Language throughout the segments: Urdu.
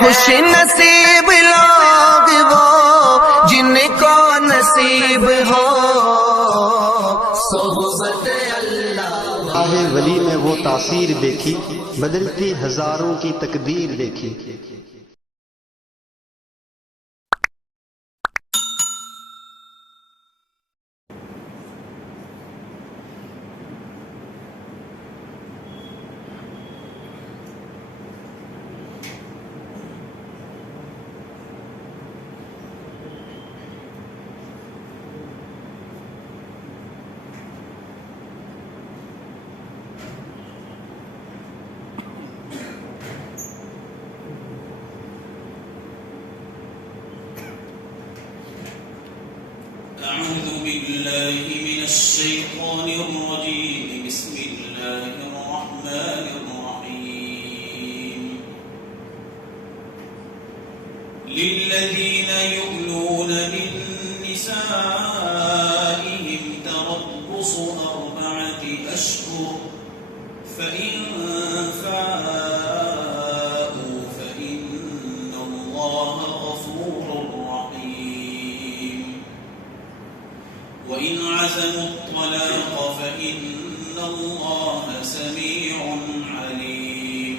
خوش نصیب لوگ وہ جن کو نصیب ہو صحبت اللہ۔ راہ ولی میں وہ تاثیر دیکھی، بدلتی ہزاروں کی تقدیر دیکھی۔ أعوذ بالله من الشيطان الرجيم بسم الله الرحمن الرحيم للذين يؤلون من نسائهم تربص 4 أشهر فإن فاءوا فإن الله غفور رحيم وإن عزموا الطلاق فإن الله سميع عليم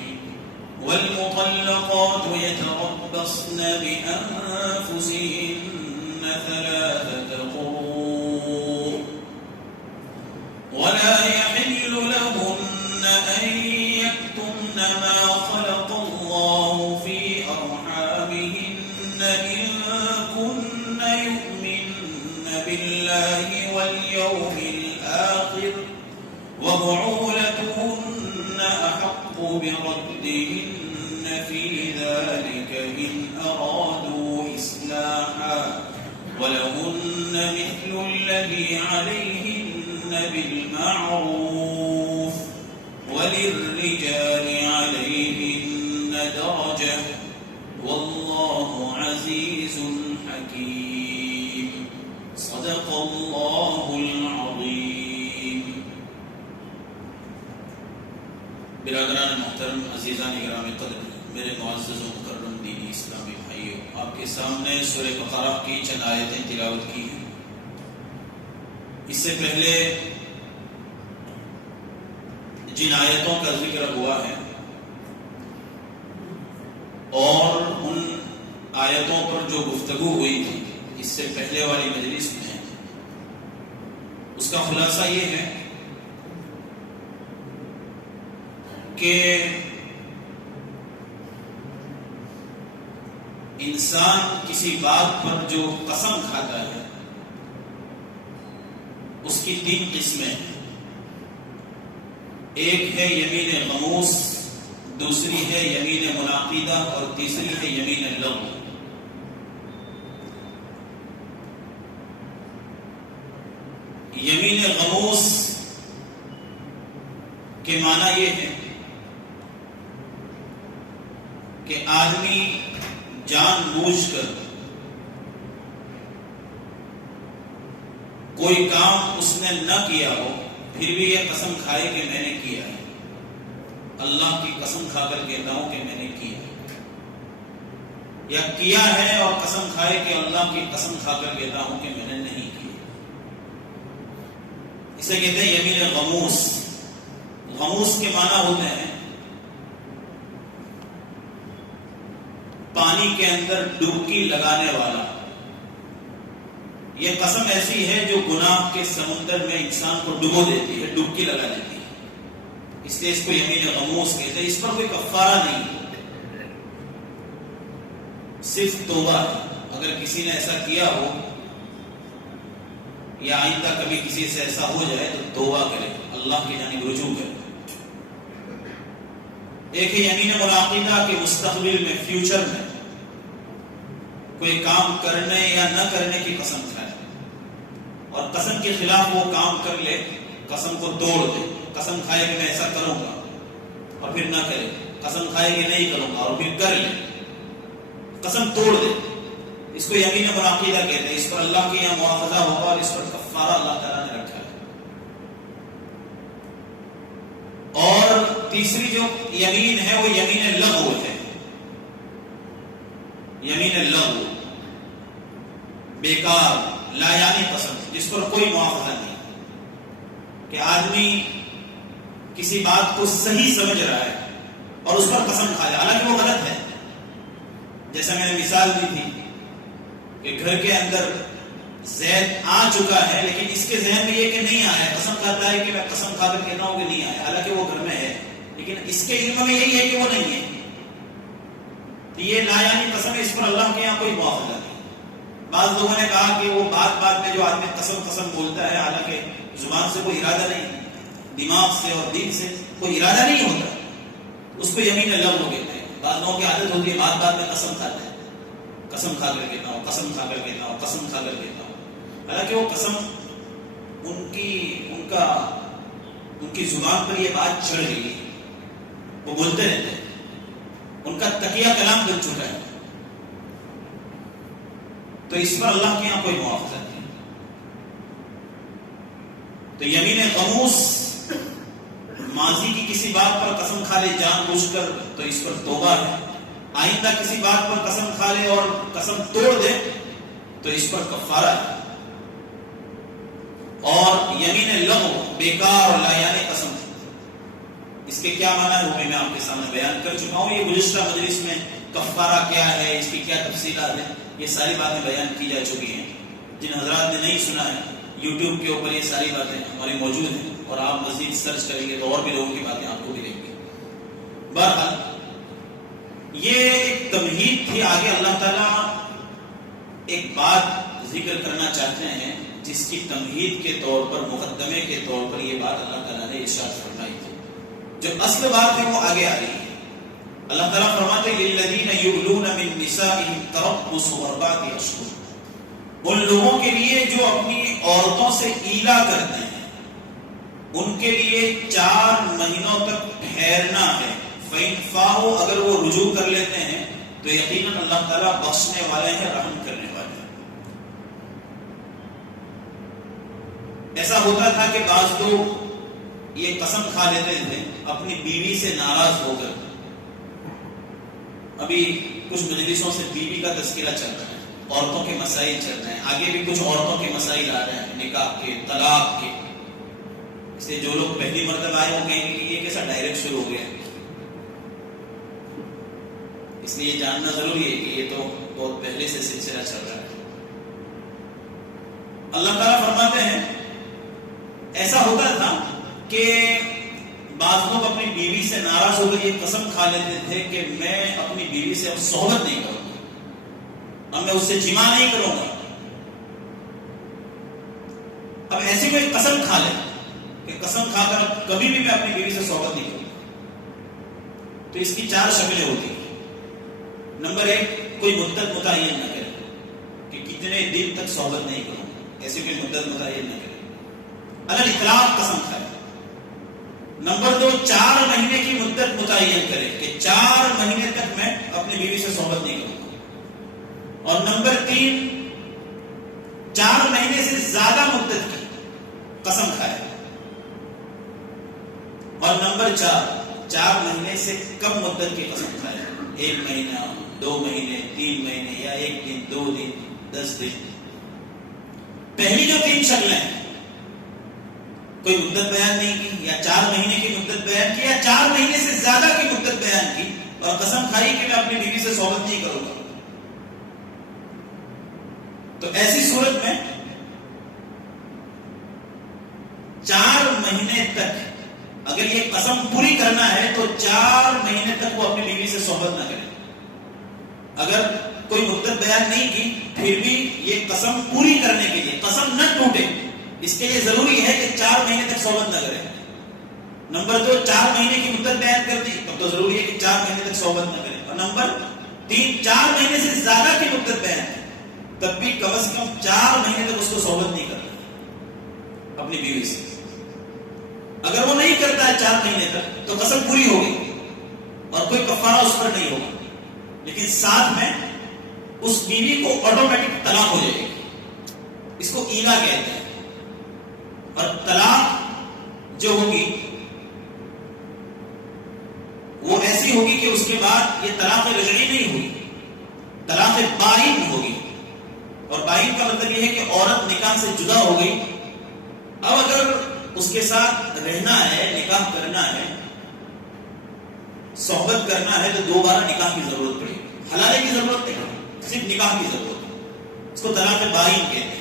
والمطلقات يتربصن بأنفسهن 3 قروء ولا يحل لهن أن يكتمن ما خلق الله في أرحامهن إن كن يؤمن بالله واليوم الآخر وبعولتهن أحق بردهن في ذلك إن أرادوا إصلاحا ولهن مثل الذي عليهن بالمعروف وللرجال عليهن درجة والله عزيز حكيم صدق اللہ العظیم۔ برادران محترم، عزیزان گرام قدر، میرے معزز و مکرم دینی اسلامی بھائیوں، آپ کے سامنے سورہ بقرہ کی چند آیتیں تلاوت کی ہیں۔ اس سے پہلے جن آیتوں کا ذکر ہوا ہے اور ان آیتوں پر جو گفتگو ہوئی تھی اس سے پہلے والی مجلس میں، اس کا خلاصہ یہ ہے کہ انسان کسی بات پر جو قسم کھاتا ہے اس کی 3 قسمیں ہیں۔ ایک ہے یمین غموس، دوسری ہے یمین منعقدہ اور تیسری ہے یمین لغو۔ یمین غموس کے معنی یہ ہے کہ آدمی جان بوجھ کر کوئی کام اس نے نہ کیا ہو پھر بھی یہ قسم کھائے کہ میں نے کیا ہے، اللہ کی قسم کھا کر کہتا ہوں کہ میں نے کیا ہے، یا کیا ہے اور قسم کھائے کہ اللہ کی قسم کھا کر کہتا ہوں کہ میں نے نہیں کیا۔ اسے کہتے ہیں یمین غموس۔ غموس کے معنی ہوتے ہیں پانی کے اندر ڈبکی لگانے والا۔ یہ قسم ایسی ہے جو گناہ کے سمندر میں انسان کو ڈبو دیتی ہے، ڈبکی لگا دیتی ہے، اس لیے اس کو یمین غموس کہتے ہیں۔ اس پر کوئی کفارہ نہیں، صرف توبہ ہے۔ اگر کسی نے ایسا کیا ہو یا آئندہ کبھی کسی سے ایسا ہو جائے تو توبہ کرے، اللہ کی جانب رجوع کرے۔ ایک ہے یمین منعقدہ کہ مستقبل میں، فیوچر میں کوئی کام کرنے یا نہ کرنے کی قسم کھائے اور قسم کے خلاف وہ کام کر لے، قسم کو توڑ دے۔ قسم کھائے کہ میں ایسا کروں گا اور پھر نہ کرے، قسم کھائے کہ نہیں کروں گا اور پھر کر لے، قسم توڑ دے۔ اس کو یمین منعقدہ کہتے ہیں۔ اس پر اللہ کے یہاں مواخذہ ہوگا اور اس پر کفارہ اللہ تعالیٰ نے رکھا ہے۔ اور تیسری جو یمین ہے وہ یمین لغو ہے۔ یمین اللغو، بیکار لا یعنی قسم جس پر کوئی مواخذہ نہیں، کہ آدمی کسی بات کو صحیح سمجھ رہا ہے اور اس پر قسم کھا لے حالانکہ وہ غلط ہے. جیسا میں نے مثال دی تھی کہ گھر کے اندر زید آ چکا ہے لیکن اس کے ذہن میں یہ کہ نہیں آیا، قسم کھاتا ہے کہ میں قسم کھا کر کہتا ہوں کہ نہیں آیا، حالانکہ وہ گھر میں ہے لیکن اس کے علم میں یہی ہے کہ وہ نہیں ہے. تو یہ لا یعنی قسم ہے، اس پر اللہ کے یہاں کوئی مواخذہ نہیں. بعض لوگوں نے کہا کہ وہ بات میں جو آدمی قسم بولتا ہے حالانکہ زبان سے کوئی ارادہ نہیں، دماغ سے اور دل سے کوئی ارادہ نہیں ہوتا، اس کو یمین اللغو کہتے ہیں. بعض لوگوں کی عادت ہوتی ہے بات میں قسم کھاتے ہیں، قسم کھا کر کہتا ہوں، قسم کھا کر کہتا ہوں، قسم کھا کر کہتا ہوں، حالانکہ وہ قسم ان کی زبان پر یہ بات چڑھ گئی ہے، وہ بولتے رہتے ہیں، ان کا تکیہ کلام بن چکا ہے. تو اس پر اللہ کے یہاں کوئی مواخذہ نہیں. تو یمین غموس ماضی کی کسی بات پر قسم کھا لے جان بوجھ کر تو اس پر توبہ ہے. آئندہ کسی بات پر قسم کھا لے اور قسم توڑ دے تو اس پر کفارہ ہے. اور یمین لغو بیکار اور لا یعنی قسم، اس کے کیا معنی ہے وہ میں آپ کے سامنے بیان کر چکا ہوں. یہ گزشتہ مجلس میں کفارہ کیا ہے، اس کی کیا تفصیلات ہیں، یہ ساری باتیں بیان کی جا چکی ہیں. جن حضرات نے نہیں سنا ہے یوٹیوب کے اوپر یہ ساری باتیں ہماری موجود ہیں اور آپ مزید سرچ کریں گے تو اور بھی لوگوں کی باتیں آپ کو ملیں گی. بہرحال یہ ایک تمہید تھی. آگے اللہ تعالیٰ ایک بات ذکر کرنا چاہتے ہیں جس کی تمہید کے طور پر، مقدمے کے طور پر یہ بات اللہ تعالیٰ نے ارشاد فرمائی تھی. جو اصل بات ہے وہ آگے آ رہی ہے. اللہ تعالیٰ فرماتے ہیں للذین یؤلون من نسائهم تربص اربعۃ اشہر، ان لوگوں کے لیے جو اپنی عورتوں سے ایلا کرتے ہیں ان کے لیے 4 مہینوں تک ٹھہرنا ہے. فَإِنْ فَاءُوا، اگر وہ رجوع کر لیتے ہیں تو یقیناً اللہ تعالیٰ بخشنے والے ہیں، رحم کرنے والے ہیں. ایسا ہوتا تھا کہ بعض لوگ یہ قسم کھا لیتے تھے اپنی بیوی سے ناراض ہو کر. ابھی کچھ مجلسوں سے بیوی کا تذکرہ چل رہا ہے، عورتوں کے مسائل چل رہے ہیں، آگے بھی کچھ عورتوں کے مسائل آ رہے ہیں، نکاح کے، طلاق کے. اس لیے جو لوگ پہلی مرتبہ آئے وہ کہیں گے کہ یہ کیسا ڈائریکٹ شروع ہو گیا. اس لیے یہ جاننا ضروری ہے کہ یہ تو بہت پہلے سے سلسلہ چل رہا ہے. اللہ تعالیٰ فرماتے ہیں ایسا ہوتا تھا کہ بعض لوگ اپنی بیوی سے ناراض ہو کر یہ قسم کھا لیتے تھے کہ میں اپنی بیوی سے اب صحبت نہیں کروں گا، اب میں اس سے جماع نہیں کروں گا. اب ایسی کوئی قسم کھا لے کہ قسم کھا کر کبھی بھی میں اپنی بیوی سے صحبت نہیں کروں گا، تو اس کی 4 شکلیں ہوتی ہیں. نمبر 1، کوئی مدت متعین نہ کرے کہ کتنے دن تک صحبت نہیں کروں گا، ایسی کوئی مدت متعین نہ کرے، علی اطلاق قسم کھائے. نمبر 2، 4 مہینے کی مدت متعین کرے کہ 4 مہینے تک میں اپنی بیوی سے صحبت نہیں کروں گا. اور نمبر 3، 4 مہینے سے زیادہ مدت کی قسم کھائے. اور نمبر 4 مہینے سے کم مدت کی قسم کھائے، 1 مہینہ، 2 مہینے، 3 مہینے، یا 1 دن، 2 دن، 10 دن. پہلی جو 3 شکلیں ہیں، کوئی مدت بیان نہیں کی، یا 4 مہینے کی مدت بیان کی، یا 4 مہینے سے زیادہ کی مدت بیان کی اور قسم کھائی کہ میں اپنی بیوی سے صحبت نہیں کروں گا، تو ایسی صورت میں 4 مہینے تک اگر یہ قسم پوری کرنا ہے تو 4 مہینے تک وہ اپنی بیوی سے صحبت نہ کرے. اگر کوئی مدت بیان نہیں کی پھر بھی یہ قسم پوری کرنے کے لیے، قسم نہ ٹوٹے، اس کے لیے ضروری ہے کہ 4 مہینے تک صحبت نہ کرے. نمبر 2، 4 مہینے کی مدت بیان کر دی تب تو ضروری ہے کہ 4 مہینے تک صحبت نہ کرے. اور نمبر 3، 4 مہینے سے زیادہ کی مدت بیان ہے تب بھی کم از کم 4 مہینے تک اس کو صحبت نہیں کرنا اپنی بیوی سے. اگر وہ نہیں کرتا ہے 4 مہینے تک تو قسم پوری ہوگی اور کوئی کفارہ اس پر نہیں ہوگا، لیکن ساتھ میں اس بیوی کو آٹومیٹک طلاق ہو جائے گی. اس کو ایلا کہتے ہیں. اور طلاق جو ہوگی وہ ایسی ہوگی کہ اس کے بعد یہ طلاق رجعی نہیں ہوگی. طلاق بائن ہوگی. اور بائن کا مطلب یہ ہے کہ عورت نکاح سے جدا ہو گئی. اب اگر اس کے ساتھ رہنا ہے، نکاح کرنا ہے، صحبت کرنا ہے، تو دوبارہ نکاح کی ضرورت پڑے گی. حلالے کی ضرورت نہیں، صرف نکاح کی ضرورت ہے. اس کو طلاق بائن کہتے ہیں.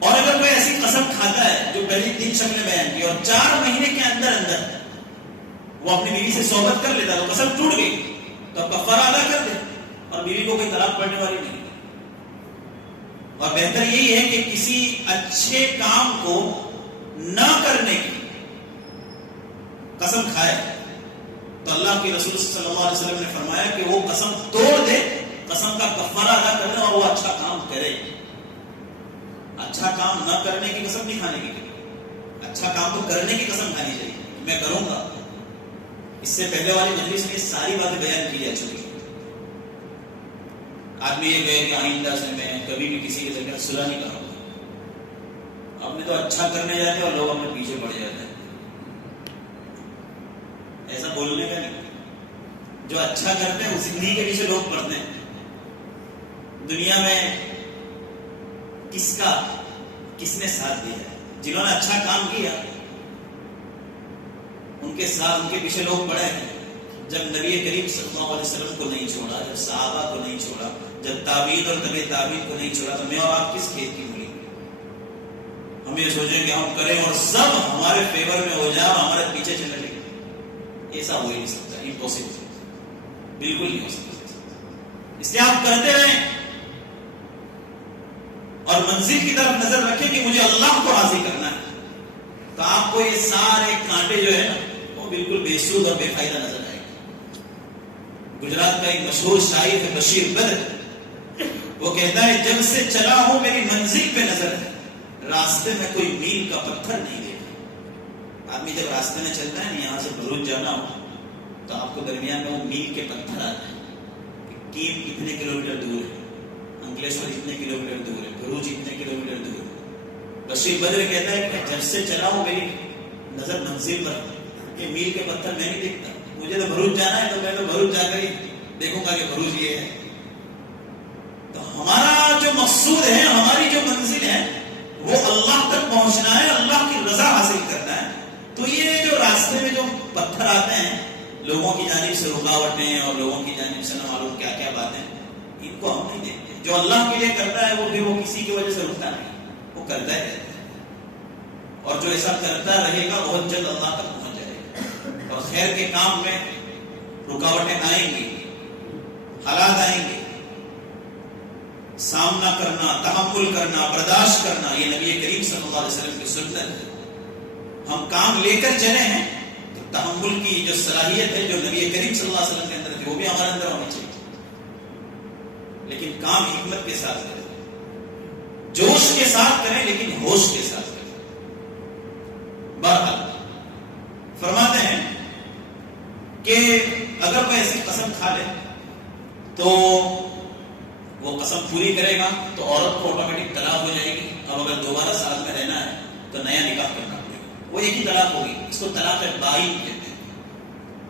اور اگر کوئی ایسی قسم کھاتا ہے جو پہلی 3 شکلیں بیان کی اور 4 مہینے کے اندر وہ اپنی بیوی سے صحبت کر لیتا تو قسم ٹوٹ گئی، تو اب کفارہ ادا کر دے اور بیوی کو کوئی طلاق پڑنے والی نہیں. اور بہتر یہی ہے کہ کسی اچھے کام کو نہ کرنے کی قسم کھائے تو اللہ کے رسول صلی اللہ علیہ وسلم نے فرمایا کہ وہ قسم توڑ دے، قسم کا کفارہ ادا کر دے اور وہ اچھا کام کرے. اچھا کام نہ کرنے کی قسم نہیں کھانے کی، اچھا کام تو کرنے کی قسم کھانی چاہیے. میں کروں گا. اس سے پہلے والی مجلس میں ساری باتیں بیان کی جا چکی. آدمی یہ کہے کہ آئندہ سے میں کبھی بھی کسی کے ذریعے صلح نہیں کروں گا. اب میں تو اچھا کرنے جاتے ہیں اور لوگ اپنے پیچھے پڑ جاتے ہیں. ایسا بولنے کا نہیں. جو اچھا کرتے ہیں اسی کے پیچھے لوگ پڑتے ہیں. دنیا میں کس نے ساتھ دیا ہے؟ جنہوں نے اچھا کام کیا ان کے ساتھ، ان کے پیچھے لوگ پڑے ہیں. جب نبی کریم صلی اللہ علیہ وسلم کو نہیں چھوڑا، جب صحابہ کو نہیں چھوڑا، جب تابعین اور تبع تابعین کو نہیں چھوڑا، تو میں اور آپ کس کھیت کی مولی؟ ہم یہ سوچیں کہ ہم کریں اور سب ہمارے فیور میں ہو جائے اور ہمارے پیچھے چلے لگے. ایسا ہو ہی نہیں سکتا. امپوسبل، بالکل نہیں ہو سکتا. اس لیے آپ کرتے رہیں اور منزل کی طرف نظر رکھیں کہ مجھے اللہ کو راضی کرنا ہے. تو آپ کو یہ سارے کانٹے جو ہے نا وہ بالکل بے سود اور بے فائدہ نظر آئے گا. گجرات کا ایک مشہور شاعر ہے بشیر بدر، وہ کہتا ہے جب سے چلا ہوں میری منزل پہ نظر ہے، راستے میں کوئی میل کا پتھر نہیں دیکھا. آدمی جب راستے میں چلتا ہے نا، یہاں سے بھروچ جانا ہو تو آپ کو درمیان میں وہ میل کے پتھر آتے ہیں. کیم کتنے کلومیٹر دور ہے، انکلیشور اتنے کلومیٹر دور ہے، بھروچ اتنے کلومیٹر دور ہے. بشیر بدر کہتا ہے کہ جب سے چلا ہوں میری نظر منزل پر، کہ میل کے پتھر میں نہیں دیکھتا. مجھے تو بھروچ جانا ہے تو میں تو بھروچ جا کر ہی دیکھوں گا کہ بھروچ یہ ہے. تو ہمارا جو مقصود ہے، ہماری جو منزل ہے، وہ اللہ تک پہنچنا ہے، اللہ کی رضا حاصل کرنا ہے. تو یہ جو راستے میں جو پتھر آتے ہیں، لوگوں کی جانب سے رکاوٹیں اور لوگوں کی جانب سے نہ معلوم کیا کیا باتیں، ان کو ہم نہیں دیکھتے. جو اللہ کے لیے کرتا ہے وہ پھر وہ کسی کی وجہ سے رکتا نہیں، وہ کرتا ہی رہتا ہے. اور جو ایسا کرتا رہے گا بہت جلد اللہ تک پہنچ جائے گا. اور خیر کے کام میں رکاوٹیں آئیں گی، حالات آئیں گے، سامنا کرنا، تحمل کرنا، برداشت کرنا، یہ نبی کریم صلی اللہ علیہ وسلم کی سنت ہے. ہم کام لے کر چلے ہیں تو تحمل کی جو صلاحیت ہے جو نبی کریم صلی اللہ علیہ وسلم کے اندر تھی وہ بھی ہمارے اندر ہونی چاہیے. لیکن کام حکمت کے ساتھ کریں، جوش کے ساتھ کریں، لیکن ہوش کے ساتھ کریں. بہرحال فرماتے ہیں کہ اگر کوئی ایسی قسم کھا لے تو وہ قسم پوری کرے گا تو عورت کو آٹومیٹک طلاق ہو جائے گی. اب اگر دوبارہ ساتھ میں رہنا ہے تو نیا نکاح کرنا پڑے گا. وہ ایک ہی طلاق ہوگی. اس کو طلاق بائن کہتے ہیں.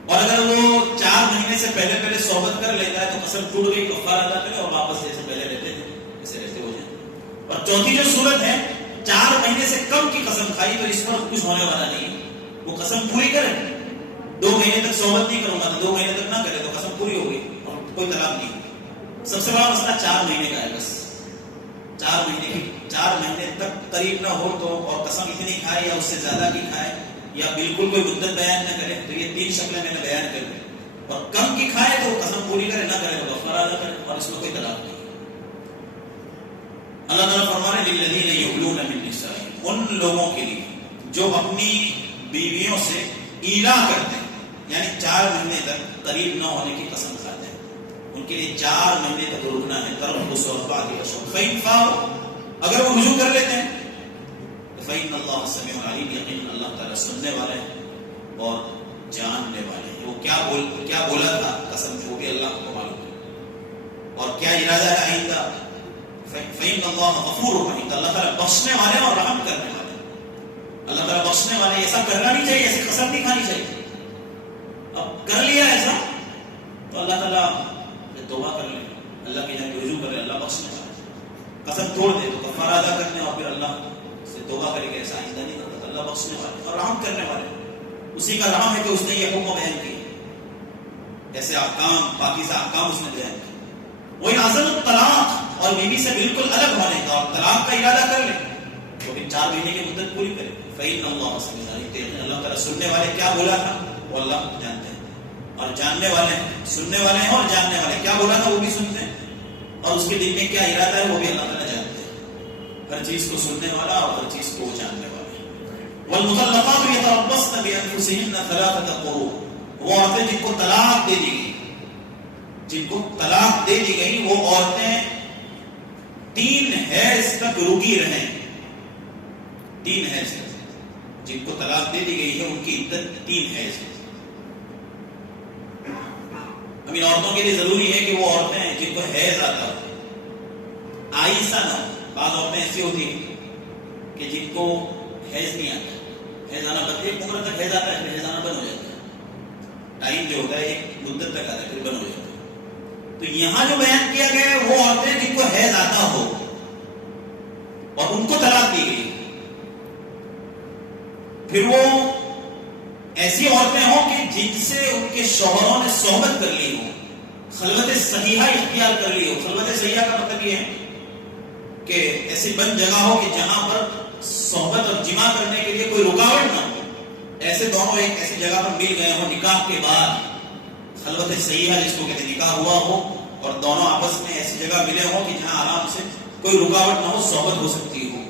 اور اگر وہ 4 مہینے سے پہلے صحبت کر لیتا ہے تو قسم ٹوٹ گئی، کفارہ ادا کرے اور واپس جیسے پہلے رہتے تھے ایسے رہتے ہو جائیں. اور چوتھی جو صورت ہے، 4 مہینے سے کم کی قسم کھائی تو اس پر کچھ ہونے والا نہیں. وہ قسم پوری کرے. 2 مہینے تک صحبت نہیں کروں گا تو 2 مہینے تک نہ کرے تو قسم پوری ہو گئی اور کوئی طلاق نہیں. سب سے بڑا مسئلہ 4 مہینے کا ہے. بس 4 مہینے تک قریب نہ ہو تو، اور قسم اتنی کھائے یا اس سے زیادہ کی کھائے یا بالکل کوئی مدت بیان نہ کرے، تو یہ 3 شکلیں میں نے بیان کر دی. اور کم کی کھائے تو قسم پوری کرے، نہ کرے تو کفارہ ادا کرے اور اس میں کوئی طلاق نہیں. اللہ تعالیٰ فرمانے للذین یؤلون من نسائہم، ان لوگوں کے لیے جو اپنی بیویوں سے ایلا کرتے ہیں، یعنی 4 مہینے تک قریب نہ ہونے کی قسم کھاتے ہیں، ان کے لیے 4 مہینے تک رکنا ہے. تربص اربعۃ اشہر فإن فاءوا، اگر وہ رجوع کر لیتے ہیں تو فإن اللہ سمیع علیم، یقیناً اللہ تعالیٰ سننے والے ہیں اور جاننے والے ہیں. وہ کیا بولا تھا قسم، جو بھی اللہ کو معلوم ہے، اور کیا ارادہ ہے آئندہ. فإن اللہ غفور رحیم، اللہ تعالیٰ بخشنے والے اور رحم کرنے والے. اللہ تعالیٰ بخشنے والے. ایسا کرنا نہیں چاہیے، ایسی قسم نہیں کھانی چاہیے. اب کر لیا ایسا تو اللہ تعالیٰ قسم توڑ دے تو کفارہ ادا کرنے اور پھر اللہ سے توبہ کرے کہ ایسا آئندہ نہیں کرتا. اللہ بخشنے والے اور رحم کرنے والے. اسی کا رحم ہے کہ اس نے یہ حکم بیان کیا, ایسے احکام پاکیزہ احکام اس نے بیان کیا. وہی عزم الطلاق اور بیوی سے بالکل الگ ہونے کا اور طلاق کا ارادہ کر لے تو پھر 4 مہینے کی مدت پوری کرے. فإن اللہ سمیع اللہ تعالیٰ سننے والے کیا بولا تھا وہ اللہ جانتے ہیں, اور جاننے والے سننے والے ہیں اور جاننے والے کیا بولا تھا وہ بھی سنتے ہیں, اور اس کے دل میں کیا ارادہ ہے وہ بھی اللہ تعالیٰ جانتے ہیں. ہر چیز کو سننے والا اور ہر چیز کو جاننے والا. والمطلقات يتربصن بأنفسهن 3 قروء, وہ عورتیں جن کو طلاق دے دی گئی, جن کو طلاق دے دی گئی وہ عورتیں 3 حیض تک رکی رہیں. 3 حیض تک جن کو طلاق دے دی گئی ہے ان کی عدت 3 حیض ہے. اب ان عورتوں کے لیے ضروری ہے کہ وہ عورتیں جن کو حیض آتا ہو آئسہ نہ ہو. بعض عورتیں ایسی ہوتی ہیں کہ جن کو حیض نہیں آتا, حیض آنا بند, ایک عمر تک حیض آتا ہے پھر حیض آنا بند ہو جاتا ہے. ٹائم جو ہوتا ہے ایک مدت تک آتا ہے پھر بند ہو جاتا ہے. تو یہاں جو بیان کیا گیا ہے وہ عورتیں جن کو حیض آتا ہو اور ان کو طلاق دی گئی, پھر وہ ایسی عورتیں ہوں کہ جن سے ان کے شوہروں نے صحبت کر لی ہو, خلوت صحیحہ اختیار کر لی ہو. خلوت صحیحہ کا مطلب یہ ہے کہ ایسی بند جگہ ہو کہ جہاں پر صحبت اور جماع کرنے کے لیے کوئی رکاوٹ نہ ہو. ایسے دونوں ایک ایسی جگہ پر مل گئے ہوں نکاح کے بعد, خلوت صحیحہ جس کو کہتے ہیں نکاح ہوا ہو اور دونوں آپس میں ایسی جگہ ملے ہوں کہ جہاں آرام سے کوئی رکاوٹ نہ ہو, صحبت ہو سکتی ہو.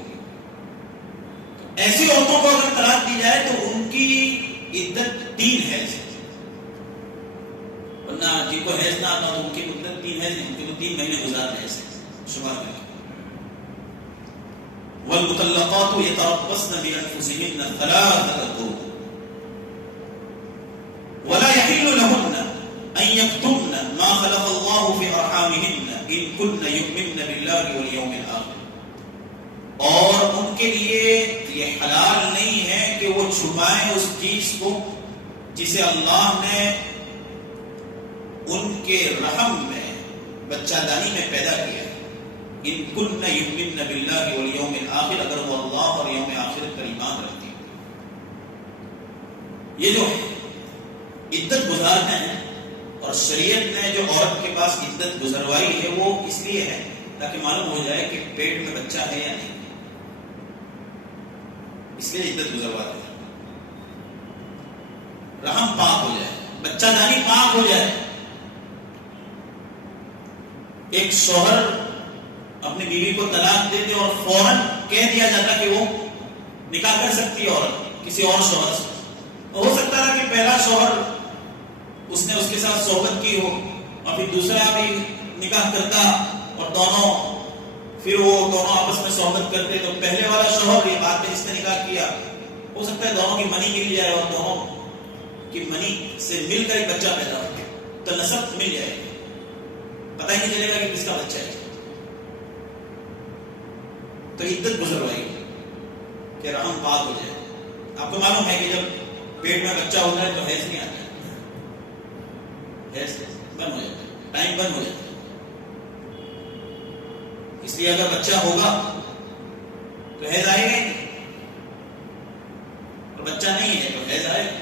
ایسی عورتوں کو اگر طلاق دی جائے تو ان کی عدت 3 حیض ہے, ورنہ جن کو حیض نہ آتا تو ان کی عدت 3 حیض نہیں, ان کے تو 3 مہینے گزارنے ایسے شمار کریں. والمطلقات يتربصن بأنفسهن 3 قروء ولا يحل لهن أن يكتمن ما خلق الله في أرحامهن إن كن يؤمن بالله واليوم الآخر. اور ان کے لیے یہ حلال نہیں ہے کہ وہ چھپائیں اس چیز کو جسے اللہ نے ان کے رحم میں بچہ دانی میں پیدا کیا. ان کن یؤمن باللہ والیوم الآخر, اگر وہ اللہ اور یوم آخرت پر ایمان رکھتی ہیں. یہ جو عدت گزارنا ہے اور شریعت نے جو عورت کے پاس عدت گزروائی ہے وہ اس لیے ہے تاکہ معلوم ہو جائے کہ پیٹ میں بچہ ہے یا نہیں, اس لیے عدت گزرواتے ہیں. رحم پاک ہو جائے, بچہ دانی پاک ہو جائے. ایک شوہر اپنی بیوی کو طلاق دے دے اور فوراً کہہ دیا جاتا کہ وہ نکاح کر سکتی ہے اور کسی اور شوہر سے. ہو سکتا ہے کہ پہلا شوہر اس نے اس کے ساتھ صحبت کی ہو اور پھر دوسرا بھی نکاح کرتا اور دونوں پھر وہ دونوں آپس میں صحبت کرتے تو پہلے والا شوہر یہ بات میں جس نے نکاح کیا ہو سکتا ہے دونوں کی منی مل جائے اور دونوں کی منی سے مل کر ایک بچہ پیدا ہو تو نسب مل جائے, پتہ ہی نہیں چلے گا کہ کس کا بچہ ہے. تو عدت گزروائی کہ رحم پاک ہو جائے. آپ کو معلوم ہے کہ جب پیٹ میں بچہ ہوتا ہے تو حیض نہیں آتا ہے, حیض بند ہو جاتا ہے, ٹائم بند ہو جاتا ہے. اس لیے اگر بچہ ہوگا تو حیض آئے گا ہی نہیں, اور بچہ نہیں ہے تو حیض آئے گا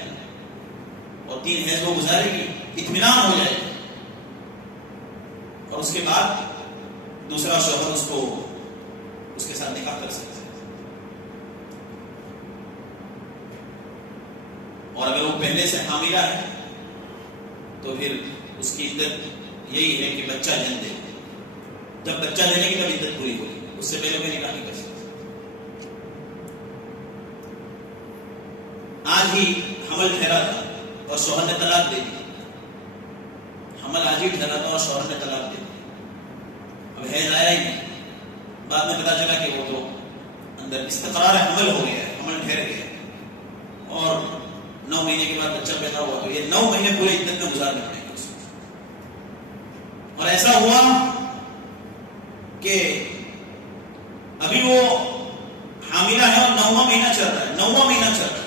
اور 3 حیض وہ گزارے گی, اطمینان ہو جائے گا, اور اس کے بعد دوسرا شوہر اس کو اس کے ساتھ نکاح کر سکتے ہیں. اور اگر وہ پہلے سے حاملہ ہے تو پھر اس کی عدت یہی ہے کہ بچہ جن دے, جب بچہ لینے کی تب عدت پوری ہوگی, اس سے پہلے کوئی نکاح نہیں کر سکتے. آج ہی حمل ٹھہرا تھا اور شوہر نے طلاق دے دی, حمل آج ہی ٹھہرا تھا اور شوہر نے طلاق دے دی, اب حیض آیا ہی نہیں, بعد میں پتا چلا کہ وہ تو اندر استقرار حمل ہو گیا ہے, حمل ٹھہر گیا اور 9 مہینے کے بعد بچہ پیدا ہوا تو یہ 9 مہینے پورے عدت میں گزارنے پڑیں گے اس کو. اور ایسا ہوا کہ ابھی وہ حاملہ ہے اور 9واں مہینہ چل رہا ہے, 9واں مہینہ چل رہا ہے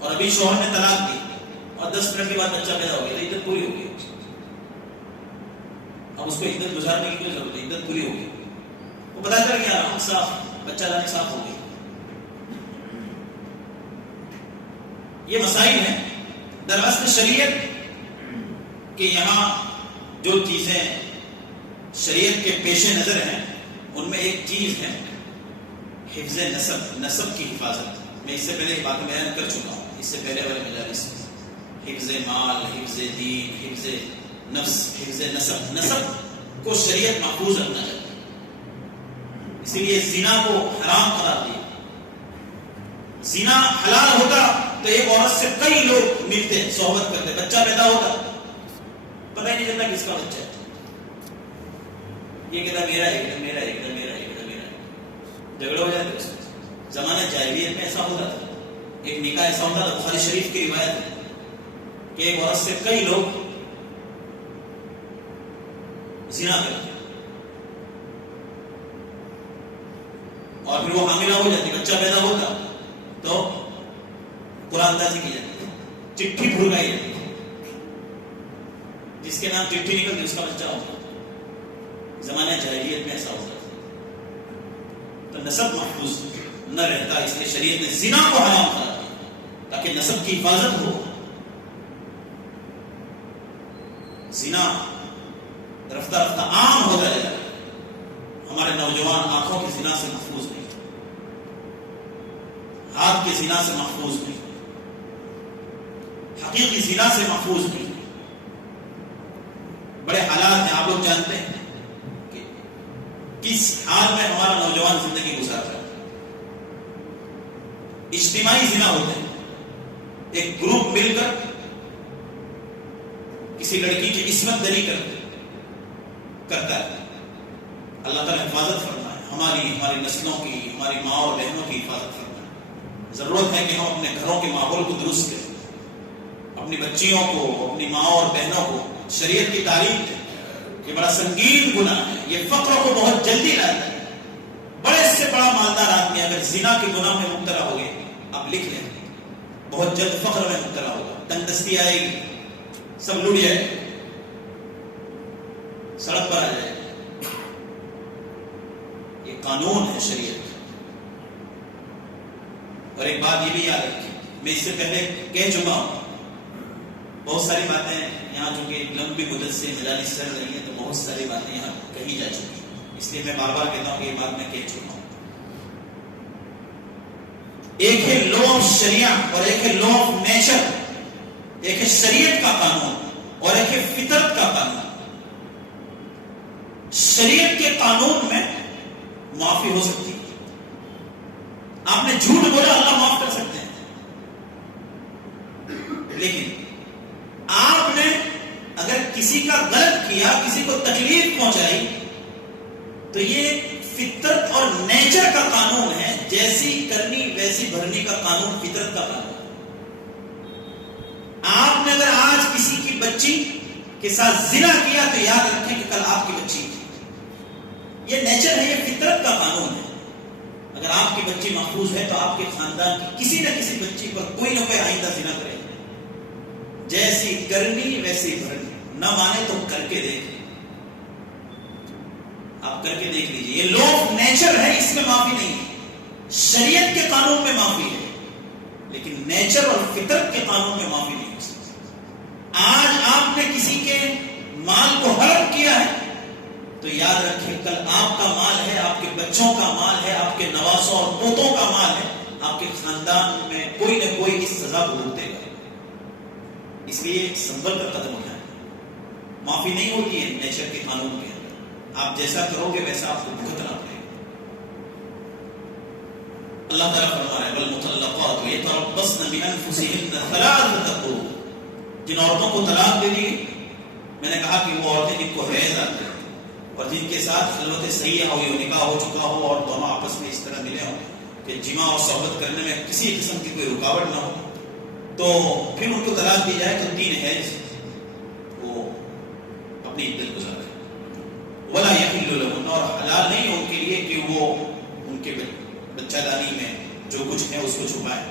اور ابھی شوہر نے طلاق دی اور 10 منٹ کے بعد بچہ پیدا ہو گیا تو عدت پوری ہو گئی. اب اس کو عدت گزارنے کی کوئی ضرورت ہے، عدت پوری ہوگی، وہ پتا چل گیا آنکھ صاف، بچہ لانے صاف ہو گئی. یہ مسائل ہیں دراصل شریعت کہ یہاں جو چیزیں شریعت کے پیش نظر ہیں ان میں ایک چیز ہے حفظ نسب، نسب کی حفاظت. میں اس سے پہلے یہ بات بیان کر چکا ہوں، اس سے پہلے والے مجالس میں. حفظ مال، حفظ دین، حفظ نفس، حفظ نسب. نسب کو شریعت محفوظ رکھنا چاہتی ہے، اسی لیے زنا کو حرام قرار دیا. زنا حلال ہوتا تو ایک عورت سے کئی لوگ ملتے، صحبت کرتے، بچہ پیدا ہوتا، پتہ ہی نہیں چلتا کس کا بچہ ہے. یہ کہتا میرا ہے، میرا ہے، میرا ہے، میرا ہے، جھگڑے ہو جاتے. اس میں زمانہ جاہلیت میں ایسا ہوتا تھا. ایک نکاح ایسا ہوتا تھا، بخاری شریف کی روایت ہے کہ ایک عورت سے کئی لوگ زنا کرتے اور پھر وہ حاملہ ہو جاتی، بچہ پیدا ہوتا تو قرآن اندازی کی جاتی، چٹھی بھروائی جاتی، جس کے نام چٹھی نکلتی اس کا بچہ ہوتا. زمانہ جاہلیت میں ایسا ہوتا تھا. تو نسب محفوظ نہ رہتا، اس لیے شریعت نے زنا کو حرام قرار دیا تاکہ نسب کی حفاظت ہو. زنا رفتہ رفتہ عام ہوتا جائے. ہمارے نوجوان آنکھوں کی زنا سے محفوظ نہیں، ہاتھ کی زنا سے محفوظ نہیں، حقیقی زنا سے محفوظ نہیں. بڑے حالات ہیں، آپ لوگ جانتے ہیں کہ کس حال میں ہمارا نوجوان زندگی گزار رہا ہے. اجتماعی زنا ہوتے ہیں، ایک گروپ مل کر کسی لڑکی کی عصمت دری کرتا ہے. اللہ تعالیٰ حفاظت فرمائے ہماری نسلوں کی، ہماری ماں اور بہنوں کی حفاظت فرمائے. ضرورت ہے کہ ہم اپنے گھروں کے ماحول کو درست کریں، اپنی بچیوں کو، اپنی ماں اور بہنوں کو شریعت کی تعلیم دیں. یہ بڑا سنگین گناہ ہے، یہ فقر کو بہت جلدی لاتا ہے. بڑے سے بڑا مالدار آدمی اگر زنا کے گناہ میں مبتلا ہو گئے، آپ لکھ لیں، بہت جلد فقر میں مبتلا ہوگا. تنگدستی آئے گی، سب لٹ جائے، سڑک پر آ جائے. یہ قانون ہے شریعت. اور ایک بات یہ بھی یاد رکھیں، میں اس سے پہلے کہہ چکا ہوں، بہت ساری باتیں یہاں چونکہ لمبی مدت سے مجالس چل رہی ہیں تو بہت ساری باتیں یہاں کہی جا چکی ہیں، اس لیے میں بار بار کہتا ہوں کہ یہ بات میں کہہ چکا ہوں. ایک ہے لا آف شریعہ اور ایک ہے لا آف نیچر. ایک ہے شریعت کا قانون اور ایک ہے فطرت کا قانون. شریعت کے قانون میں معافی ہو سکتی ہے. آپ نے جھوٹ بولا، اللہ معاف کر سکتے ہیں. لیکن آپ نے اگر کسی کا غلط کیا، کسی کو تکلیف پہنچائی، تو یہ فطرت اور نیچر کا قانون ہے. جیسی کرنی ویسی بھرنی کا قانون فطرت کا قانون. آپ نے اگر آج کسی کی بچی کے ساتھ زنا کیا تو یاد رکھیں کہ کل آپ کی بچی تھی. یہ نیچر ہے، یہ فطرت کا قانون ہے. اگر آپ کی بچی محفوظ ہے تو آپ کے خاندان کی کسی نہ کسی بچی پر کوئی نہ کوئی آئندہ زنا کرے. جیسی کرنی ویسی بھرنی. نہ مانے تو کر کے دیکھ، آپ کر کے دیکھ لیجیے. یہ لا آف نیچر ہے، اس میں معافی نہیں ہے. شریعت کے قانون میں معافی ہے، لیکن نیچر اور فطرت کے قانون میں معافی نہیں ہو سکتی. آج آپ نے کسی کے مال کو ہڑپ کیا ہے تو یاد رکھیں کل آپ کا مال ہے، آپ کے بچوں کا مال ہے، آپ کے نواسوں اور پوتوں کا مال ہے. آپ کے خاندان میں کوئی نہ کوئی اس سزا کو بھگتے گا. اس لیے سنبھل کر قدم اٹھائیں. معافی نہیں ہوتی ہے نیچر کے قانون کے اندر. آپ جیسا کرو گے ویسا آپ کو بھگتنا پڑے گا. اللہ تعالیٰ فرما رہا ہے والمطلقات یتربصن بانفسهن ثلاثة قروء. جن عورتوں کو طلاق دے دی، میں نے کہا کہ وہ عورتیں جن کو حیض آتے ہیں اور جن کے ساتھ خلوت صحیحہ ہوئی ہو، نکاح ہو چکا ہو اور دونوں آپس میں اس طرح ملے ہوں کہ جماع اور صحبت کرنے میں کسی قسم کی کوئی رکاوٹ نہ ہو، تو پھر ان کو طلاق دی جائے تو 3 حیض وہ اپنی عدت گزارے. ولا یحل لهن، اور حلال نہیں ان کے لیے کہ وہ ان کے بچہ دانی میں جو کچھ ہے اس کو چھپائے.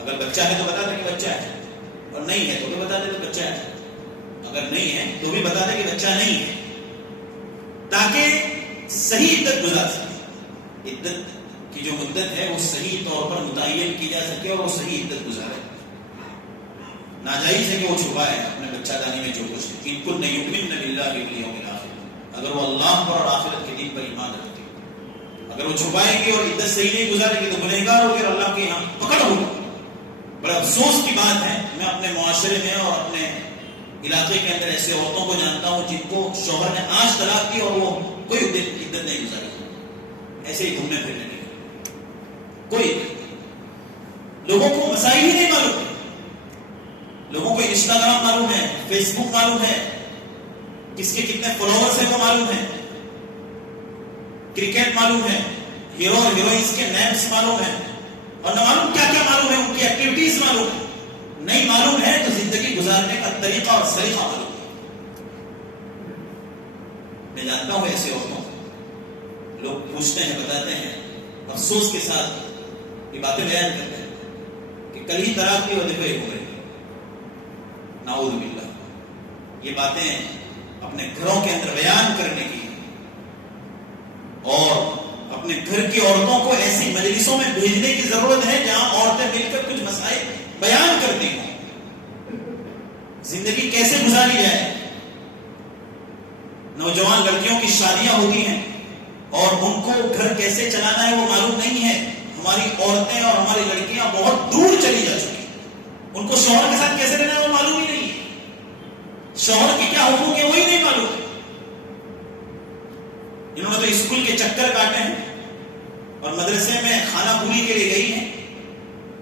اگر بچہ ہے تو بتا دے کہ بچہ ہے، اور نہیں ہے تو بتا دے تو بچہ ہے. اگر نہیں ہے تو بھی بتا دیں کہ بچہ نہیں ہے، تاکہ صحیح عدت گزار سکے. عدت کی جو مدت ہے وہ صحیح طور پر متعین کی جا سکے اور وہ صحیح عدت گزارے. ناجائز ہے کہ وہ چھپائے اپنے بچہ دانی میں جو کچھ ہے. ان کن یؤمن باللہ والیوم الآخر، اگر وہ اللہ پر اور آخرت کے دن پر ایمان رکھتے ہیں. اگر وہ چھپائیں گے اور عدت صحیح نہیں گزارے گی تو گنہگار ہو کر اللہ کے یہاں پکڑ ہوگا. بڑا افسوس کی بات ہے، میں اپنے معاشرے میں اور اپنے علاقے کے اندر ایسے عورتوں کو جانتا ہوں جن کو شوہر نے آج طلاق دی اور وہ کوئی عدت نہیں گزاری، ایسے ہی گھومنے پھرنے لگے. کوئی لوگوں کو مسائل ہی نہیں معلوم ہے. لوگوں کو انسٹاگرام معلوم ہے، فیس بک معلوم ہے، کس کے کتنے فالوورز ہیں وہ معلوم ہے، کرکٹ معلوم ہے، ہیرو اور ہیروئنز کے نیمز معلوم ہے، اور نہ معلوم کیا کیا معلوم ہے، ان کی ایکٹیویٹیز معلوم ہے. نہیں معلوم ہے تو زندگی گزارنے کا طریقہ اور سلیقہ معلوم ہے. میں جانتا ہوں ایسے عورتوں کو، لوگ پوچھتے ہیں، بتاتے ہیں، افسوس کے ساتھ یہ باتیں بیان کرتے ہیں کہ کل ہی طلاق کی وجہ سے ہو گئی. نعوذ باللہ. یہ باتیں اپنے گھروں کے اندر بیان کرنے کی اور اپنے گھر کی عورتوں کو ایسی مجلسوں میں بھیجنے کی ضرورت ہے جہاں عورتیں مل کر کچھ مسائل بیان کرتی ہوں. زندگی کیسے گزاری جائے. نوجوان لڑکیوں کی شادیاں ہوتی ہیں اور ان کو گھر کیسے چلانا ہے وہ معلوم نہیں ہے. ہماری عورتیں اور ہماری لڑکیاں بہت دور چلی جا چکی ہیں. ان کو شوہر کے ساتھ کیسے رہنا ہے وہ معلوم ہی نہیں ہے. شوہر کے کیا حقوق ہے وہی نہیں معلوم. انہوں نے تو اسکول کے چکر کاٹے ہیں اور مدرسے میں کھانا پوری کے لیے گئی ہیں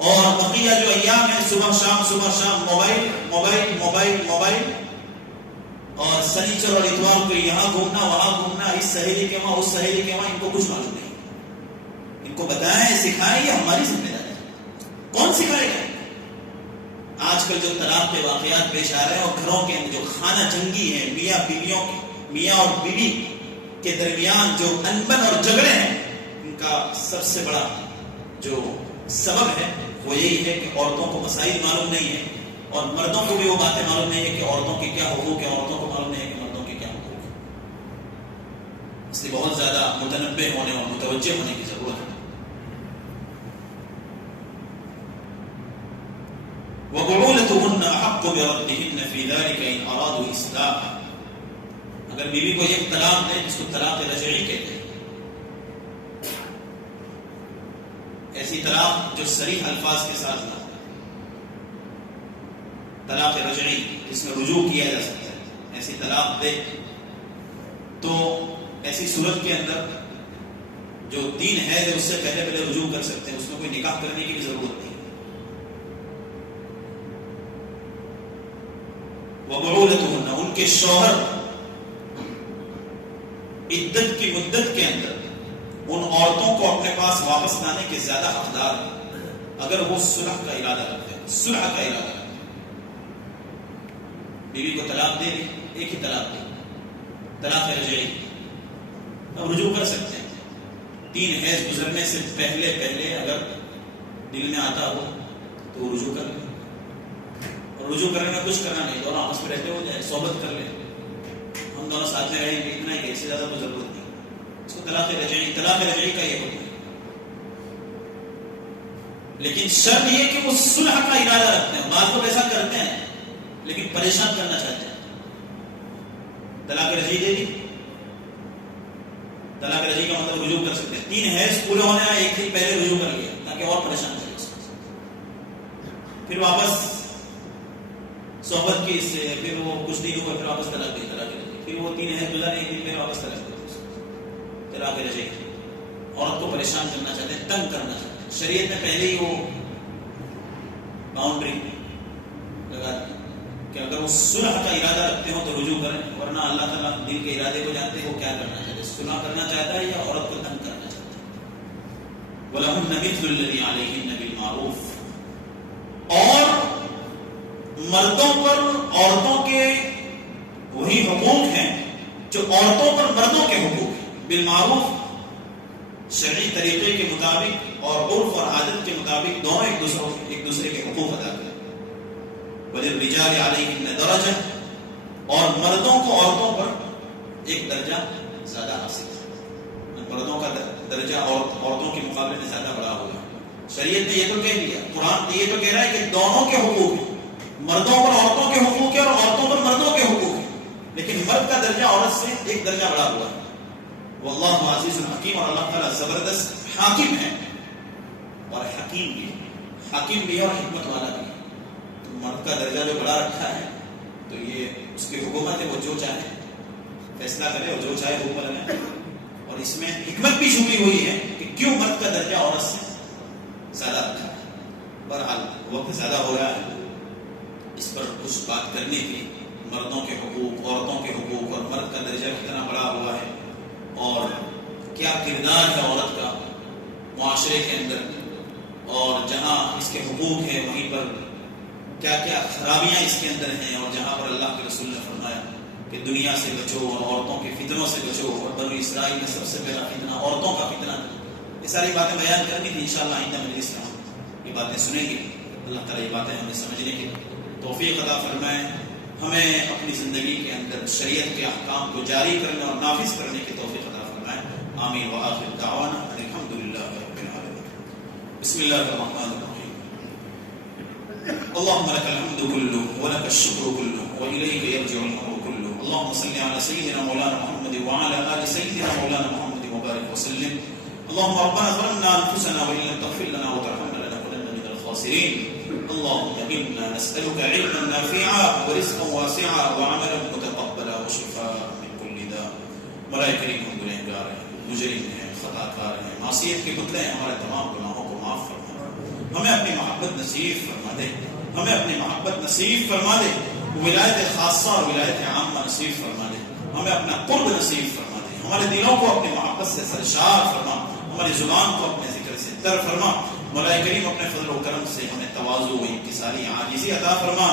اور بقیہ جو ایام ہیں صبح شام موبائل موبائل موبائل موبائل اور سنیچر اور اتوار کو یہاں گھومنا وہاں گھومنا، اس سہیلی کے وہاں اس سہیلی کے وہاں. ان کو کچھ معلوم نہیں. ان کو بتائیں، سکھائیں، یہ ہماری ذمہ داری ہے. کون سکھائے گا؟ آج کل جو طلاق کے واقعات پیش آ رہے ہیں اور گھروں کے اندر جو خانہ جنگی ہیں، میاں اور بیوی کے درمیان جو انبن اور جھگڑے ہیں، ان کا سب سے بڑا جو سبب ہے وہ یہی ہے کہ عورتوں کو مسائل معلوم نہیں ہے اور مردوں کو بھی وہ باتیں معلوم نہیں ہے کہ عورتوں کے کیا حقوق ہیں. عورتوں کو معلوم نہیں ہے کہ مردوں کے کیا حقوق ہیں. اس لیے بہت زیادہ متنبہ ہونے اور متوجہ ہونے کی ضرورت ہے. وَبُعُولَتُهُنَّ أَحَقُّ بِرَدِّهِنَّ فِي ذَلِكَ إِنْ أَرَادُوا إِصْلَاحًا. اگر بیوی کو ایک طلاق دے جس کو طلاق رجعی کہتے ہیں، ایسی طلاق جو صریح الفاظ کے ساتھ نہ، طلاق رجعی جس میں رجوع کیا جا سکتا ہے، ایسی طلاق دے تو ایسی صورت کے اندر جو 3 حیض ہے اس سے پہلے رجوع کر سکتے ہیں. اس میں کوئی نکاح کرنے کی بھی ضرورت نہیں. وَبُعُولَتُهُنَّ، ان کے شوہر عدت کی مدت کے اندر ان عورتوں کو اپنے پاس واپس لانے کے زیادہ حقدار ہیں اگر وہ صلح کا ارادہ رکھتے ہیں. صلح کا ارادہ رکھتے ہیں. بیوی کو طلاق دے دی، ایک ہی طلاق دی، طلاق رجعی، اب رجوع کر سکتے ہیں. 3 حیض گزرنے سے پہلے اگر دل میں آتا ہو تو وہ رجوع کر لیں. اور رجوع کرنے میں کچھ کرنا نہیں، دونوں آپس میں رہتے ہو جائے، صحبت کر لیں، ہم دونوں ساتھ میں رہیں گے، اتنا ہی کہ اس سے زیادہ کوئی ضرورت نہیں. اس کو طلاق رجعی کا یہ حکم ہے. لیکن شرط یہ کہ وہ صلح کا ارادہ رکھتے ہیں. بعض لوگ ایسا کرتے ہیں لیکن پریشان کرنا چاہتے ہیں. طلاق رجعی دے دی، طلاق رجعی کا مطلب رجوع کر سکتے ہیں. 3 حیض پورے ہونے کا ایک دن پہلے رجوع کر لیا تاکہ اور پریشان کرے. پھر واپس صحبت کی، اس سے پھر وہ کچھ دن ہوا، پھر واپس طلاق دی، طلاق رجعی. پھر وہ 3 حیض گزارے، ایک دن پھر واپس طلاق دی، طلاق رجعی. عورت کو پریشان کرنا چاہتے ہیں، تنگ کرنا چاہتے ہیں. شریعت میں پہلے ہی وہ باؤنڈری لگا دی کہ اگر وہ صلح کا ارادہ رکھتے ہو تو رجوع کریں، ورنہ اللہ تعالیٰ دل کے ارادے کو جانتے ہیں وہ کیا کرنا چاہتے ہیں. صلح کرنا چاہتا ہے یا عورت کو تنگ کرنا چاہتا ہے. وَلَهُنَّ مِثْلُ الَّذِي عَلَيْهِنَّ بِالْمَعْرُوفِ. اور مردوں پر عورتوں کے وہی حقوق ہیں جو عورتوں پر مردوں کے حقوق ہیں. بالمعروف، شرعی طریقے کے مطابق اور عرف اور عادت کے مطابق دونوں ایک دوسرے کے حقوق ادا کریں. وَلِلرِّجَالِ عَلَيْهِنَّ دَرَجَةٌ. اور مردوں کو عورتوں پر ایک درجہ زیادہ حاصل ہے، مردوں کا درجہ عورتوں کے مقابلے میں زیادہ بڑا ہوگا۔ شریعت نے یہ تو کہہ دیا، قرآن نے یہ تو کہہ رہا ہے کہ دونوں کے حقوق ہیں، مردوں پر عورتوں کے حقوق ہیں اور عورتوں پر مردوں کے حقوق ہیں، لیکن مرد کا درجہ عورت سے ایک درجہ بڑا ہوا ہے۔ واللہ عزیز الحکیم، اور اللہ تعالیٰ زبردست حاکم ہے اور حکیم بھی ہے، حاکم بھی ہے اور حکمت والا بھی ہے۔ تو مرد کا درجہ جو بڑا رکھا ہے تو یہ اس کی حکومت ہے، وہ جو چاہے فیصلہ کرے اور جو چاہے حکم لگائے، اور اس میں حکمت بھی چھپی ہوئی ہے کہ کیوں مرد کا درجہ عورت سے زیادہ رکھا ہے۔ بہرحال وقت زیادہ ہو رہا ہے، اس پر کچھ بات کرنے کی، مردوں کے حقوق، عورتوں کے حقوق، اور مرد کا درجہ کتنا بڑا ہوا ہے اور کیا کردار ہے عورت کا معاشرے کے اندر، اور جہاں اس کے حقوق ہیں وہیں پر کیا کیا خرابیاں اس کے اندر ہیں، اور جہاں پر اللہ کے رسول نے فرمایا کہ دنیا سے بچو اور عورتوں کے فتنوں سے بچو، اور بنو اسرائیل میں سب سے پہلا فتنہ عورتوں کا فتنہ تھا۔ یہ ساری باتیں بیان کرنی تھی، انشاءاللہ آئندہ مجلس میں ہم یہ باتیں سنیں گے۔ اللہ تعالیٰ یہ باتیں ہمیں سمجھنے کی توفیق عطا فرمائے، ہمیں اپنی زندگی کے اندر شریعت کے احکام کو جاری کرنے اور نافذ کرنے کی توفیق عطا فرمائے۔ آمین وآخر دعوانا الحمدللہ رب العالمین۔ بسم اللہ الرحمن الرحیم۔ اللهم لك الحمد كله ولك الشكر كله وإليك يرجع الأمر كله. اللهم صل على سيدنا مولانا محمد وعلى آل سيدنا مولانا محمد وبارك وسلم. اللهم ربنا ظلمنا أنفسنا وإن لم تغفر لنا وترحمنا لنكونن من الخاسرين. اللهم إنا نسألك علما نافعا ورزقا واسعا وعملا متقبلا وشفاء من كل داء. ملائکہ کریم ہم گنہگار ہیں، مجرم ہیں، خطا کار ہیں، معصیت کے پتلے ہیں، ہمارے تمام گناہوں کو معاف فرما، ہمیں اپنی محبت نصیب فرما دے، ہمیں اپنی محبت نصیب فرما دے، ولایت خاصہ اور ولایت عامہ نصیب فرما دے، ہمیں اپنا قرب نصیب فرما دے، ہمارے دلوں کو اپنی محبت سے سرشار فرما، ہماری زبان کو اپنے ذکر سے تر فرما۔ مولا کریم اپنے فضل و کرم سے ہمیں تواضع و انکساری عاجزی عطا فرما،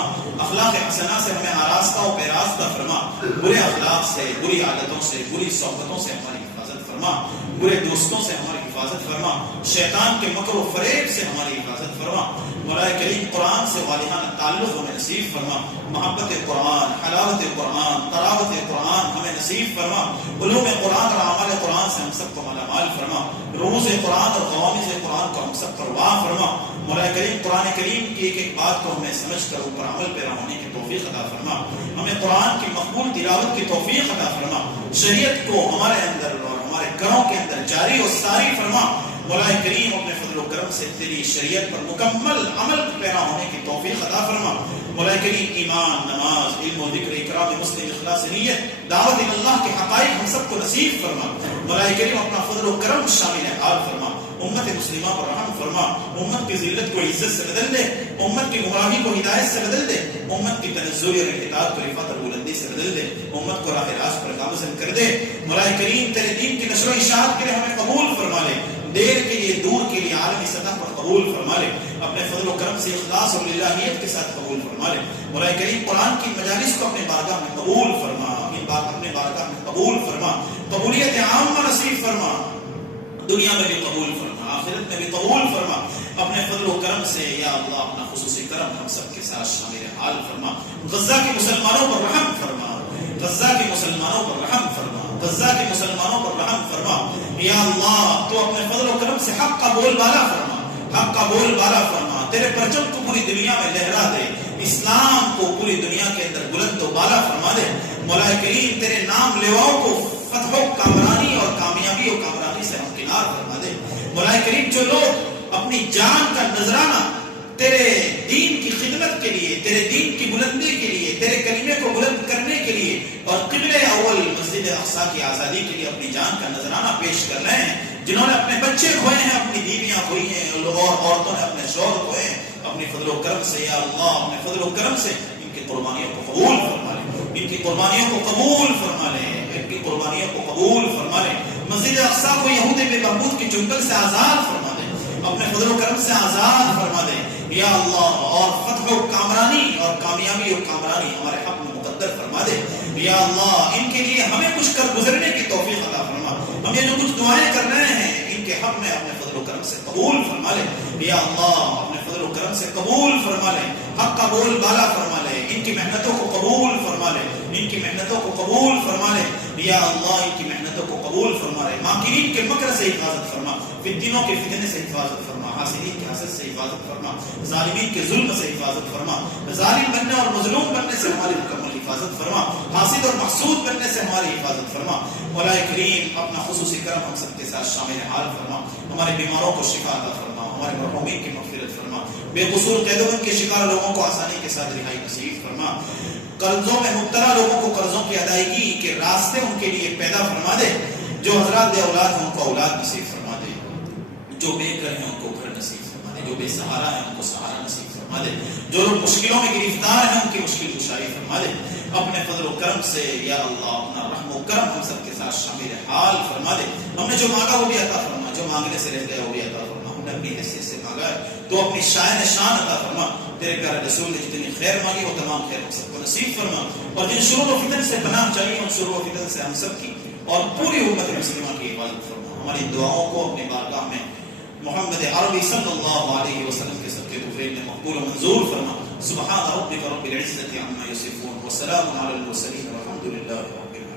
اخلاق حسنہ سے ہمیں آراستہ و پیراستہ فرما، برے اخلاق سے، بری عادتوں سے، بری صحبتوں سے ہماری حفاظت فرما، برے دوستوں سے ہماری حفاظت فرما، شیطان کے مکر و فریب سے ہماری حفاظت فرما۔ مولا کریم قرآن سے والہانہ تعلق ہمیں نصیب فرما، محبت قرآن، حلاوت قرآن، طراوت قرآن ہمیں نصیب فرما، علوم قرآن اور اعمال قرآن سے ہم سب کو مالا مال فرما، رموز قرآن اور قوامض قرآن کو ہم سب پر واہ فرما۔ مولا کریم قرآن کریم کی ایک ایک بات کو ہمیں سمجھ کر اوپر عمل پیرا ہونے کی توفیق عطا فرما، ہمیں قرآن کی مقبول تلاوت کی توفیق عطا فرما، شریعت کو ہمارے اندر اور ہمارے گھروں کے اندر جاری و ساری فرما۔ مولا کریم اپنے فضل و کرم سے تیری شریعت پر مکمل عمل پیرا ہونے کی توفیق عطا فرما۔ مولا کریم ایمان، نماز، علم و ذکر، اقرار مسلم، اخلاص نیت، دعوت اللہ کے حقائق ہم سب کو نصیب فرما۔ مولا کریم اپنا فضل و کرم شامل حال فرما، امت مسلمہ پر رحم فرما، امت کی ذلت کو عزت سے بدل دے، امت کی گمراہی کو ہدایت سے بدل دے، امت کی تنزل اور انحطاط کو رفعت اور بلندی سے بدل دے، امت کو راہ راست پر گامزن کر دے۔ مولا کریم تیرے دین کی نشر و اشاعت کے لیے ہمیں قبول فرما لے، دیر کے لیے، دور کے لیے، عالمی سطح پر قبول فرما لے، اپنے فضل و کرم سے اخلاص اور للہیت کے ساتھ قبول فرما لے۔ مولا کریم قرآن کی مجالس کو اپنے بارگاہ میں قبول فرما، اپنے بارگاہ میں قبول فرما، قبولیت عامہ نصیب فرما، دنیا میں بھی قبول فرما، آخرت میں بھی قبول فرما۔ اپنے فضل و کرم سے یا اللہ اپنا خصوصی کرم ہم سب کے ساتھ شامل حال فرما۔ غزہ کے مسلمانوں پر رحم فرما، غزہ کے مسلمانوں پر رحم فرما، غزہ کے مسلمانوں پر رحم فرما۔ یا اللہ تو اپنے فضل و کرم سے حق کا بول بالا فرما، حق کا بول بالا فرما، تیرے پرچم کو پوری دنیا میں لہرا دے، اسلام کو پوری دنیا کے اندر بلند و بالا فرما دے۔ مولا کریم تیرے نام لیواؤں کو فتح و کامرانی اور کامیابی و کامرانی سے ہمکنار فرما دے۔ مولا کریم جو لوگ اپنی جان کا نذرانہ تیرے دین کی خدمت کے لیے، تیرے دین کی بلندی کے لیے، تیرے کلمے کو بلند کرنے کے لیے اور قبلہ اول مسجد اقصیٰ کی آزادی کے لیے اپنی جان کا نذرانہ پیش کر رہے ہیں، جنہوں نے اپنے بچے کھوئے ہیں، اپنی بیویاں کھوئی ہیں، اور عورتوں نے اپنے شوہر کھوئے ہیں، اپنی فضل و کرم سے یا اللہ اپنے فضل و کرم سے ان کی قربانیوں کو قبول فرما لے، ان کی قربانیوں کو قبول فرما لے، ان کی قربانیوں کو قبول فرما لے۔ مسجد اقصیٰ کو یہود بے محمود کی چنگل سے آزاد فرما دے، اپنے فضل و کرم سے آزاد فرما دے یا اللہ، اور فتح و کامرانی اور کامیابی و کامرانی ہمارے حق میں مقدر فرما دے یا اللہ۔ ان کے لیے ہمیں کچھ کر گزرنے کی توفیق عطا فرما، ہم یہ جو کچھ دعائیں کر رہے ہیں ان کے حق میں اپنے فضل و کرم سے قبول فرما لے یا اللہ، اپنے فضل و کرم سے قبول فرما لے، حق کا بول بالا فرما لے، ان کی محنتوں کو قبول فرما لے، ان ان کی محنتوں کو قبول فرما لے یا اللہ، ان کی محنتوں کو قبول فرما لے، ماکرین کے مکر سے حفاظت فرما، فتنوں کے فتنے سے حفاظت فرما، حاسدین کے حسد سے حفاظت فرما، ظالمین کے ظلم سے حفاظت فرما، ظالم بننے اور مظلوم بننے سے ہماری مکمل حفاظت فرما، حاسد اور محسود بننے سے ہماری حفاظت فرما۔ مولا کریم اپنا خصوصی کرم ہم سب کے ساتھ شامل حال فرما، ہمارے بیماروں کو شفا عطا فرما، ہمارے مرحومین کی مغفرت فرما، بے قصور قید و بند کے شکار لوگوں کو آسانی کے ساتھ رہائی نصیب فرما، قرضوں میں مبتلا لوگوں کو قرضوں کی ادائیگی کے راستے ان کے لیے پیدا فرما دے، جو حضرات بے اولاد ہیں ان کو اولاد نصیب فرما دے، جو بے گھر ہیں ان کو گھر نصیب فرما دے، جو بے سہارا ہیں ان کو سہارا نصیب فرما دے، جو لوگ مشکلوں میں گرفتار ہیں ان کی مشکل کشائی فرما دے، اپنے فضل و کرم سے یا اللہ اپنا رحم و کرم ہم سب کے ساتھ شامل حال فرما دے، ہم نے جو مانگا وہ بھی عطا فرما، جو مانگنے سے رہ گیا وہ بھی عطا فرما، ہم نے اپنی حیثیت سے مانگا ہے تو اپنی شان عطا فرما، تیرے پیارے رسول نے جتنی خیر مانگی وہ تمام خیر ہم سب کو نصیب فرما، اور جن شرور و فتن سے پناہ چاہیے ان شرور و فتن سے ہم سب کی اور پوری امت مسلمہ کی حفاظت فرما، ہماری دعاؤں کو اپنی بارگاہ میں محمد عربی صلی اللہ علیہ وسلم کے صدقے طفیل میں مقبول و منظور فرما۔ سبحان ربک رب العزت عما یصفون وسلام علی المرسلین والحمد للہ رب العالمین۔